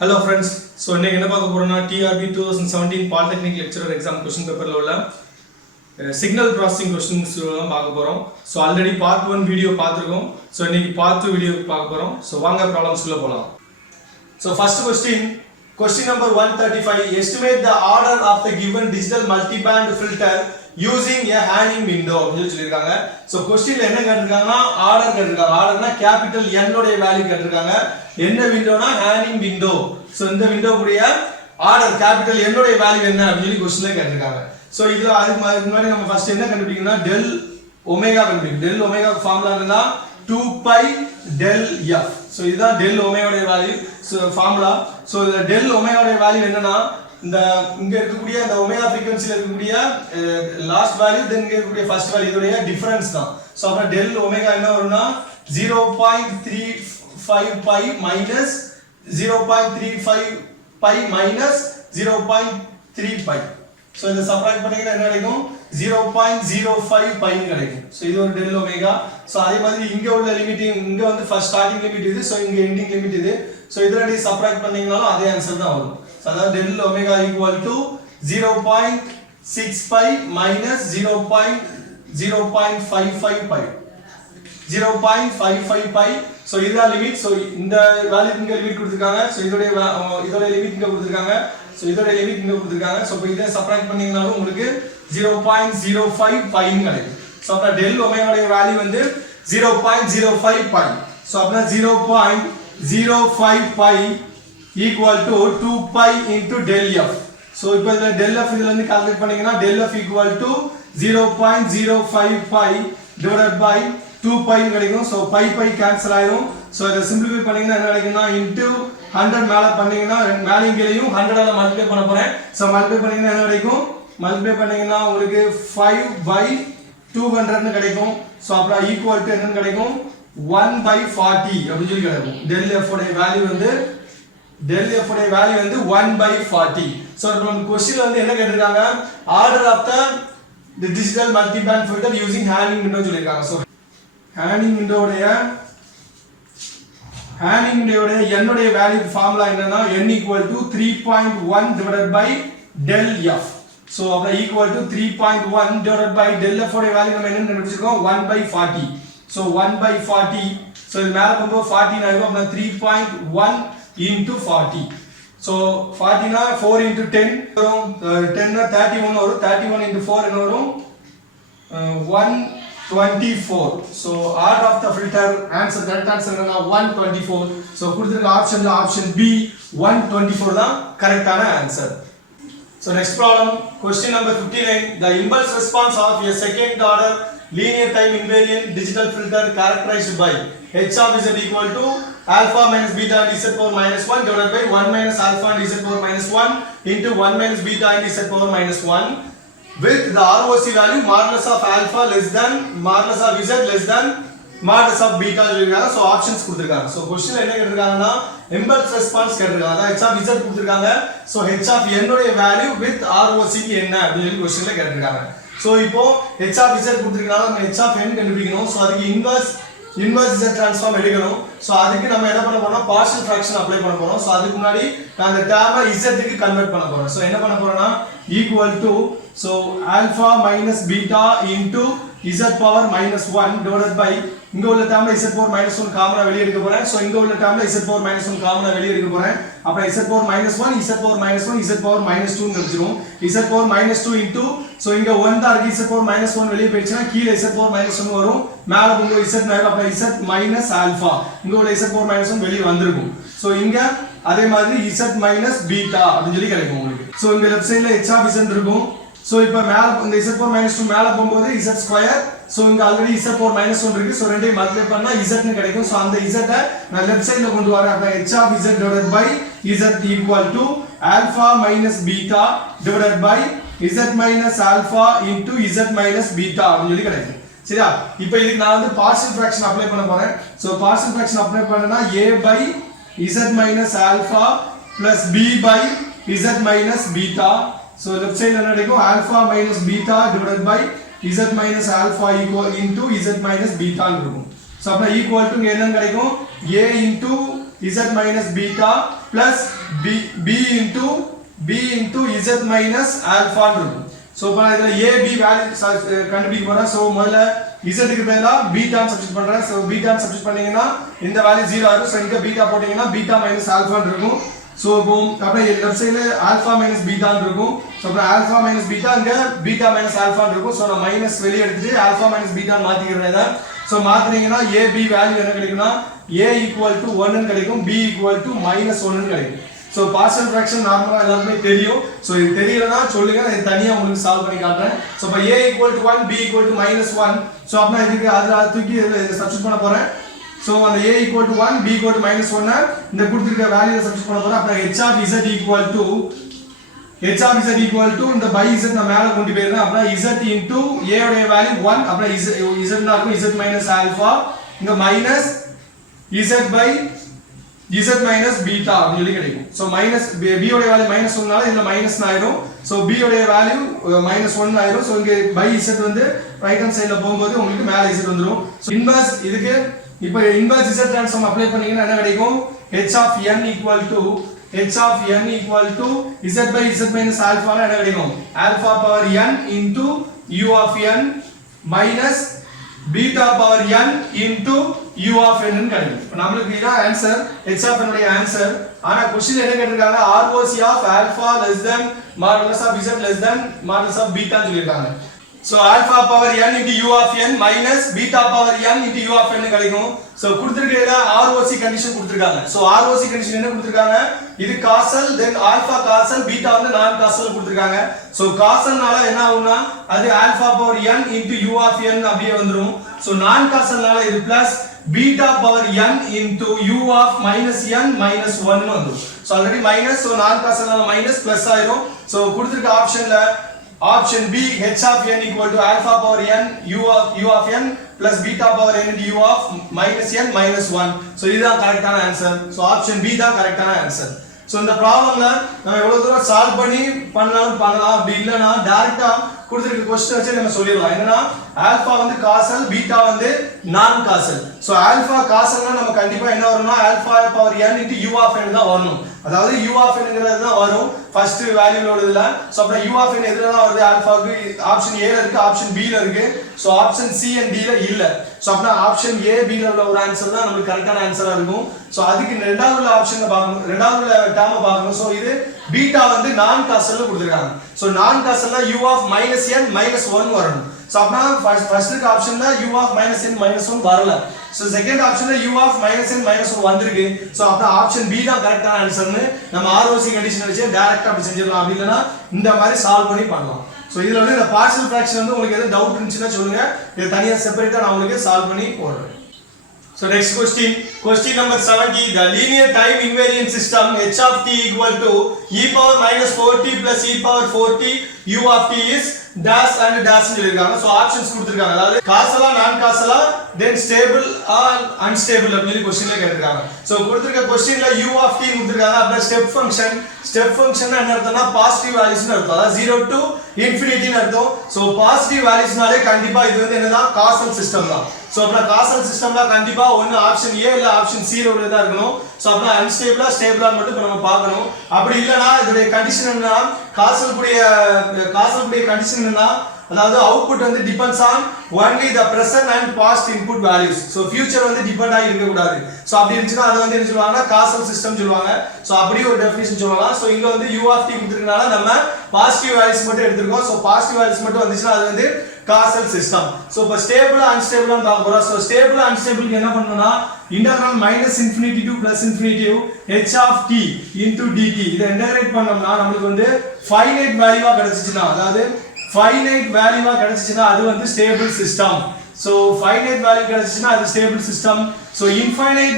Hello friends, so இன்னைக்கு என்ன பார்க்க போறோம்னா TRB 2017 Polytechnic Lecturer Exam question paperல உள்ள signal processing questions எல்லாம் பார்க்க போறோம். So already part 1 video பார்த்திருக்கோம். So இன்னைக்கு part 2 video பார்க்க போறோம். So வாங்க problems குள்ள போலாம். So first question number 135, estimate the order of the given digital multiband filter using a hanging window அப்படினு சொல்லிருக்காங்க. So questionல என்ன கேட்டிருக்காங்கன்னா ஆர்டர் கேட்டிருக்காங்க. ஆர்டர்னா கேபிட்டல் n உடைய வேல்யூ கேட்டிருக்காங்க. என்ன விண்டோனா ஹேங்கிங் விண்டோ. சோ இந்த விண்டோ உடைய ஆர்டர் கேபிட்டல் n உடைய வேல்யூ என்ன அப்படி சொல்லி क्वेश्चनல கேட்டிருக்காங்க. சோ இதுல அதுக்கு முன்னாடி நம்ம ஃபர்ஸ்ட் என்ன கண்டுபிடிக்கணும்னா del ஒமேகா கண்டுபிடிக்கணும். del ஒமேகா ஃபார்முலா என்னன்னா 2 pi del f. சோ இதுதான் del ஒமேகா உடைய வேல்யூ. So formula. சோ இந்த del ஒமேகா உடைய வேல்யூ என்னன்னா இந்த இங்க இருக்கக்கூடிய இந்த ஒமேகா frequencyல இருக்கக்கூடிய லாஸ்ட் வேல்யூ தென் இங்க இருக்கக்கூடிய ஃபர்ஸ்ட் வேல்யூ இதோட டிஃபரன்ஸ் தான். சோ அப்ப del ஒமேகா என்ன வரும்னா 0.35 pi minus 0.35 pi minus 0.3 pi. So இத சப்ட்ராக்ட் பண்ணீங்கன்னா என்ன கிடைக்கும் 0.05 pi ன்னு கிடைக்கும். சோ இது ஒரு del ஒமேகா. சோ அதே மாதிரி இங்க உள்ள லிமிட் இங்க வந்து ஃபர்ஸ்ட் ஸ்டார்டிங் லிமிட் இது. சோ இங்க எண்டிங் லிமிட் இது. சோ இத ரெண்டையும் சப்ட்ராக்ட் பண்ணீங்கனாலும் அதே ஆன்சர் தான் வரும். So அதாவது del omega equal to 0.6 pi minus 0.55 pi 0.55 pi. So இதுதான் லிமிட். So இந்த வேல்யூ இங்க லிமிட் கொடுத்திருக்காங்க. So இதோட லிமிட் இங்க கொடுத்திருக்காங்க. So இதோட லிமிட் இங்க கொடுத்திருக்காங்க. So இப்போ இத சப்ட்ராக்ட் பண்ணீங்கனாலும் உங்களுக்கு 0.05 pi ன்னு கிடைக்கும். So அப்ப del omega உடைய வேல்யூ வந்து 0.05 pi. So அப்ப 0.05 pi equal to 2 pi into del f. So இப்போ இந்த del f இதுல இருந்து கால்குலேட் பண்ணீங்கன்னா del f equal to 0.05 pi divided by 2 pi கிடைக்கும். So pi கேன்சல் ஆயிடும். So இத சிம்பிளிஃபை பண்ணீங்கன்னா என்ன கிடைக்கும்னா into 100 மேல பண்ணீங்கன்னா மேலயும் கீழயும் 100 ஆல மல்டிப்ளை பண்ண போறேன். So மல்டிப்ளை பண்ணீங்கன்னா என்ன கிடைக்கும்? மல்டிப்ளை பண்ணீங்கன்னா உங்களுக்கு 5/200 ன்னு கிடைக்கும். So அப்ப equal to என்ன கிடைக்கும் 1/40 அப்படி சொல்லி கிடைக்கும். del f உடைய வேல்யூ வந்து del f உடைய வேல்யூ வந்து 1/40. சோ நம்ம क्वेश्चनல வந்து என்ன கேட்டிருக்காங்க order of the digital multiband filter using hanging window சொல்லிருக்காங்க. சோ hanging window உடைய n உடைய வேல்யூ ஃபார்முலா என்னன்னா n equal to 3.1 divided by del f. So அப்ப equal to 3.1 divided by del f உடைய வேல்யூ நம்ம என்ன கண்டுபிடிச்சிருக்கோம் 1/40. சோ 1/40. சோ இது மேல போகும்போது 40 ஆகும். அப்ப 3.1 into 40. So 40 na 4 into 10 வரும். 10 na 31 வரும். 31 into 4 என்ன வரும் 124. So order of the filter answer correct answer என்னன்னா 124. So கொடுத்திருக்க ஆப்ஷன்ல ஆப்ஷன் B 124 தான் கரெக்ட்டான answer. So next problem, question number 59, the impulse response of a second order linear time invariant digital filter characterized by h of z equal to alpha minus beta and z power minus 1 divided by 1 minus alpha and z power minus 1 into 1 minus beta and z power minus 1 with the ROC value modulus of alpha less than modulus of z less than modulus of beta சொல்லிருக்காங்க. So options கொடுத்திருக்காங்க. So क्वेश्चनல என்ன கேட்டிருக்காங்கன்னா impulse response கேட்டிருக்காங்க. அத h of z கொடுத்திருக்காங்க. So h of n உடைய value with ROC என்ன அப்படி சொல்லி क्वेश्चनல கேட்டிருக்காங்க. சோ இப்போ h of z கொடுத்திருக்காங்க. நம்ம h of n கண்டுபிடிக்கணும். சோ அதுக்கு இன்வெர்ஸ் z ட்ரான்ஸ்ஃபார்ம் எடுக்கணும். சோ அதுக்கு நம்ம என்ன பண்ண போறோம்னா பார்ஷியல் ஃபிராக்ஷன் அப்ளை பண்ண போறோம். சோ அதுக்கு முன்னாடி நான் அந்த டேர்மை z க்கு கன்வர்ட் பண்ண போறேன். சோ என்ன பண்ண போறேன்னா equal to so alpha minus beta into z power minus 1 divided by இங்க உள்ள டேர்ம்ல z power minus 1 காமனா வெளிய எடுக்க போறேன். சோ இங்க உள்ள டேர்ம்ல z power minus 1 காமனா வெளிய எடுக்க போறேன். அப்ப z power minus 1 z power minus 1 z power minus 2 ன்னு வெச்சிரும். z power minus 2 into so இங்க 1 தான் இருக்கு. z power minus 1 வெளிய போயிடுச்சுனா கீழ z power minus 1 வரும். மேல உங்க z மேல அப்ப z minus alpha இங்க உள்ள z power minus 1 வெளிய வந்திருக்கும். சோ இங்க அதே மாதிரி z minus beta அப்படி சொல்லி கிடைக்கும் உங்களுக்கு. சோ இங்க லெஃப்ட் சைடுல h of z இருக்கும். சோ இப்போ மேல இந்த z power minus 2 மேல போயும்போது z ஸ்கொயர். சோ இங்க ஆல்ரெடி z power minus 1 இருக்கு. சோ ரெண்டையும் மல்டிப்ளை பண்ணா z ன்னு கிடைக்கும். சோ அந்த z நான் லெஃப்ட் சைடுல கொண்டு வரேன். அப்ப h of z divided by z equal to alpha minus beta divided by z minus alpha into z minus beta அப்படி சொல்லி கிடைக்கும். சரியா? இப்போ இதுக்கு நான் வந்து பார்ஷியல் ஃபிராக்ஷன் அப்ளை பண்ண போறேன். சோ பார்ஷியல் ஃபிராக்ஷன் அப்ளை பண்ணனா a by z minus alpha plus b by z minus beta. So left side என்ன கிடைக்கும் alpha minus beta divided by z minus alpha equal into z minus beta ன்னு இருக்கும். So அப்ப equal to என்ன கிடைக்கும் a into z minus beta plus b into z minus alpha இருக்கும் so இப்போ நான் இதுல a b வேல்யூ கண்டுபிடிக்க போறேன் சோ முதல்ல z க்கு பதிலா beta ன்னு சப்ஸ்டிட் பண்றேன் சோ beta ன்னு சப்ஸ்டிட் பண்ணீங்கன்னா இந்த வேல்யூ 0 ஆகும் சோ இங்க beta போட்டீங்கன்னா beta minus alpha ன்னு இருக்கும் சோ இப்போ அப்படியே லெஃப்ட் சைடுல alpha minus beta ன்னு இருக்கும் சோ அப்ப alpha minus beta இங்க beta minus alpha ன்னு இருக்கும் சோ நான் மைனஸ் வெளிய எடுத்துட்டு alpha minus beta ன்னு மாத்திக்கிறேன் இத சோ மாத்துனீங்கன்னா a b வேல்யூ என்ன கிடைக்கும்னா a = 1 ன்னு கிடைக்கும் b = -1 ன்னு கிடைக்கும் சோ பார்ஷியல் ஃபிராக்ஷன் நார்மலா எல்லாருமே தெரியும் சோ இது தெரியலனா சொல்லுங்க நான் தனியா உங்களுக்கு சால்வ் பண்ணி காட்டுறேன் சோ அப்ப a = 1 b = -1 சோ அப்ப நான் இதுக்கு அத தூக்கி சப்ஸ்டிட் பண்ண போறேன் சோ அந்த a = 1 b = -1 இந்த கொடுத்திருக்க வேல்யூவை சப்ஸ்டிட் பண்ண போறேன் அப்ப h of z இந்த by z நான் மேல கொண்டு போயிரேன் அப்ப z into a உடைய வேல்யூ 1 அப்ப z னா இருக்கும் z minus alpha இங்க minus z by z minus beta அப்படி சொல்லி கிடைக்கும் சோ மைனஸ் b உடைய வேல்யூ -1 னால இதுல மைனஸ் ஆயிடும் சோ b உடைய வேல்யூ -1 ஆயிடும் சோ இங்க by z வந்து ரைட் ஹேண்ட் சைடுல போகும்போது உங்களுக்கு மேல z வந்துரும் சோ இன்வெர்ஸ் இதுக்கு இப்போ இன்வெர்ஸ் z ட்ரான்ஸ்ஃபார்ம் அப்ளை பண்ணீங்கன்னா என்ன கிடைக்கும் h of n z by z minus alpha னா என்ன கிடைக்கும் alpha power n into u of n minus beta power n into u of n ன்னு கிடைக்கும் இப்போ நமக்கு இதான் ஆன்சர் h of n உடைய ஆன்சர் ஆனா क्वेश्चन என்ன கேட்டிருக்காங்க ROC of alpha less than modulus of z less than modulus of beta ன்னு சொல்லிருக்காங்க so alpha power n into u of n minus beta power n into u of n கிடைக்கும் so கொடுத்திருக்கல ROC condition கொடுத்திருக்காங்க so ROC condition என்ன கொடுத்திருக்காங்க இது causal then alpha causal beta வந்து non causal கொடுத்திருக்காங்க so causalனால என்ன ஆகும்னா அது alpha power n into u of n அப்படியே வந்துரும் so non causalனால இது plus beta power n into u of minus n minus 1 ன்னு வந்துரும் so already minus so non causalனால minus plus ஆயிரும் so கொடுத்திருக்க ஆப்ஷன்ல option b h of n equal to alpha power n u of n plus beta power n into u of minus n minus 1 so இதுதான் கரெக்ட்டான answer so option b தான் கரெக்ட்டான answer so இந்த ப்ராப்ளம்ல நம்ம எவ்வளவு தூரம் சால்வ் பண்ணி பண்ணலாம் அப்படி இல்லனா டைரக்ட்டா கொடுத்திருக்க क्वेश्चन வச்சு நம்ம சொல்லிடலாம் என்னன்னா ஆல்பா வந்து காசல் பீட்டா வந்து நான் காசல் சோ ஆல்பா காசல்னா நம்ம கண்டிப்பா என்ன வரும்னா alpha power n into u of n தான் வரணும் அதாவது u of n ங்கிறது தான் வரும் ஃபர்ஸ்ட் வேல்யூல உள்ளதுல சோ அப்ப u of n எதுல தான் வருது ஆல்பாக்கு ஆப்ஷன் a ல இருக்கு ஆப்ஷன் b ல இருக்கு so option c and d ல இல்ல சோ அப்ப ஆப்ஷன் a b ல உள்ள ஒரு ஆன்சர் தான் நமக்கு கரெக்ட்டான ஆன்சரா இருக்கும் சோ அதுக்கு இரண்டாவது உள்ள ஆப்ஷனை பார்க்கணும் இரண்டாவது உள்ள டேர்மை பார்க்கணும் சோ இது பீட்டா வந்து நான் காசல்ல கொடுத்திருக்காங்க சோ நான் காசல்ல u of minus n minus 1 வரணும் சோ அப்பனா ஃபர்ஸ்ட் ஆப்ஷன்ல u of minus n minus 1 வரல சோ செகண்ட் ஆப்ஷன்ல u of minus n minus 1 வந்திருக்கு சோ அப்ப ஆப்ஷன் b தான் கரெக்ட்டான ஆன்சர்னு நம்ம ROC கண்டிஷன் வச்சு டைரக்ட்டா அப்படி செஞ்சிரலாம் அப்படி இல்லனா இந்த மாதிரி சால்வ் பண்ணி பண்ணலாம் சோ இதுல வந்து இந்த பார்ஷியல் ஃபிராக்ஷன் வந்து உங்களுக்கு ஏதாவது டவுட் இருந்துச்சுனா சொல்லுங்க இது தனியா செப்பரேட்டா நான் உங்களுக்கு சால்வ் பண்ணி போடுறேன் So next question number 70 the linear time invariant system h of t equal to e power minus 4t plus e power 4t u of t is dash and dash னு சொல்லிருக்காங்க சோ ஆப்ஷன்ஸ் கொடுத்திருக்காங்க அதாவது காசலா நான் காசலா then stable or unstable அப்படி क्वेश्चनல கேட்டிருக்காங்க so கொடுத்திருக்க क्वेश्चनல u of t கொடுத்திருக்காங்க அப்புறம் ஸ்டெப் ஃபங்க்ஷன் என்ன அர்த்தம்னா பாசிட்டிவ் வேல்யூஸ் னு அர்த்தம் அதாவது 0 to infinity னு அர்த்தம் சோ பாசிட்டிவ் வேல்யூஸ்னாலே கண்டிப்பா இது வந்து என்னதான் காசல் சிஸ்டம் தான் சோ அப்ப காசல் சிஸ்டம்ல கண்டிப்பா ஒன்னு ஆப்ஷன் A இல்ல ஆப்ஷன் C ல உள்ளதா இருக்கணும் சோ அப்ப அன்ஸ்டேபிளா ஸ்டேபிளா மட்டும் நம்ம பார்க்கணும் அப்படி இல்லனா இதோட கண்டிஷன் என்னன்னா காசல் கூடிய கண்டிஷன் என்னன்னா அதாவது அவுட்புட் வந்து depends on only the present and past input values so future வந்து டிபெண்ட் ஆகி இருக்க கூடாது சோ அப்படி இருந்துச்சுனா அது வந்து என்ன சொல்வாங்கன்னா காசல் சிஸ்டம் சொல்வாங்க சோ அப்படி ஒரு டெஃபினிஷன் சொல்லலாம் சோ இங்க வந்து u of t கொடுத்திருக்கனால நம்ம பாசிட்டிவ் வேல்யூஸ் மட்டும் எடுத்துறோம் சோ பாசிட்டிவ் வேல்யூஸ் மட்டும் வந்துச்சுனா அது வந்து காசல் சிஸ்டம் சோ இப்ப ஸ்டேபிளா அன்ஸ்டேபிளா பார்க்க போறோம் சோ ஸ்டேபிள் அன்ஸ்டேபிளுக்கு என்ன பண்ணனும்னா integral -infinity to +infinity h of t into dt இத இன்டகிரேட் பண்ணோம்னா நமக்கு வந்து ஃபைனைட் வேல்யூவா கிடைச்சிச்சுனா அதாவது ஃபைனைட் வேல்யூவா கிடைச்சிச்சுனா அது வந்து stable system so finite value கிடைச்சிச்சுனா அது stable system so infinite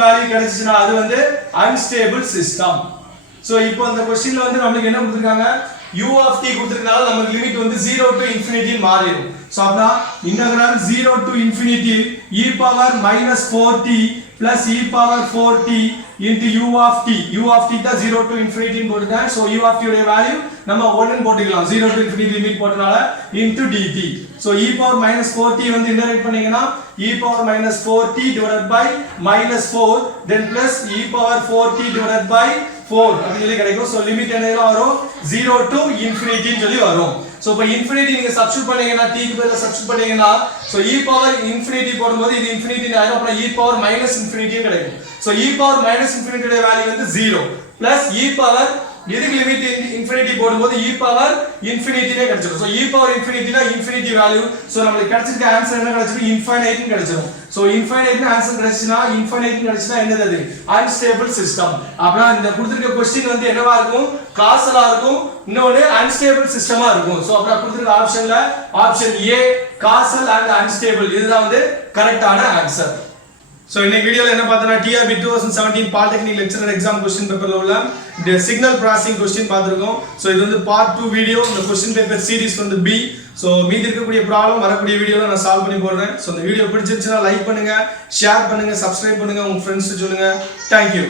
value கிடைச்சிச்சுனா அது வந்து அன்ஸ்டேபிள் சிஸ்டம் சோ இப்போ இந்த क्वेश्चनல வந்து நமக்கு என்ன கொடுத்திருக்காங்க u of t கொடுத்திருக்கனால நமக்கு லிமிட் வந்து 0 to infinity மாறிடும் சோ அப்பனா integral 0 to infinity e power minus 4t plus e power 4t into u of t தான் 0 to infinity ன்னு போட்டுட்டேன் சோ u of t உடைய வேல்யூ நம்ம 1 ன்னு போட்டுக்கலாம் 0 to infinity லிமிட் போட்டனால into dt so e power minus 4t வந்து integrate பண்ணீங்கனா e power minus 4t divided by minus 4 then plus e power 4t divided by 4 அப்படி சொல்லி கிடைக்கும் சோ லிமிட் என்னதுல வரும் 0 to infinity ன்னு சொல்லி வரும் சோ இப்ப infinity நீங்க சப்ஸ்டிட்யூட் பண்ணீங்கனா t க்கு பதிலா சப்ஸ்டிட்யூட் பண்ணீங்கனா சோ e power infinity போடும்போது இது infinity ஆயிடும் அப்ப e power minus infinity கிடைக்கும் so e power minus infinity உடைய வேல்யூ வந்து 0 plus e power இதுக்கு லிமிட் infinity போடும்போது e power infinity னே கிடைச்சிரும் சோ e power infinity னா infinity வேல்யூ சோ நமக்கு கிடைச்சிருக்க ஆன்சர் என்ன கிடைச்சிரும் infinite னு கிடைச்சிரும் சோ infinite னு ஆன்சர் கிடைச்சினா infinite னு கிடைச்சினா என்னது அது unstable system அப்பனா இந்த கொடுத்திருக்க क्वेश्चन வந்து என்னவா இருக்கும் காசலா இருக்கும் இன்னொரு unstable சிஸ்டமா இருக்கும் சோ அப்பனா கொடுத்திருக்க ஆப்ஷன்ல option A castle and unstable இதுதான் வந்து கரெக்ட்டான answer So in the video என்ன பார்த்தனா TRB 2017 Polytechnic lecturer exam question paperல உள்ள the signal processing question பார்த்திருக்கோம் so இது வந்து part 2 video இந்த question paper series வந்து B so மீதி இருக்கக்கூடிய ப்ராப்ளம் வரக்கூடிய வீடியோல நான் சால்வ் பண்ணி போடுறேன் so இந்த வீடியோ பிடிச்சிருந்தா லைக் பண்ணுங்க ஷேர் பண்ணுங்க சப்ஸ்கிரைப் பண்ணுங்க உங்க फ्रेंड्स சொல்லுங்க thank you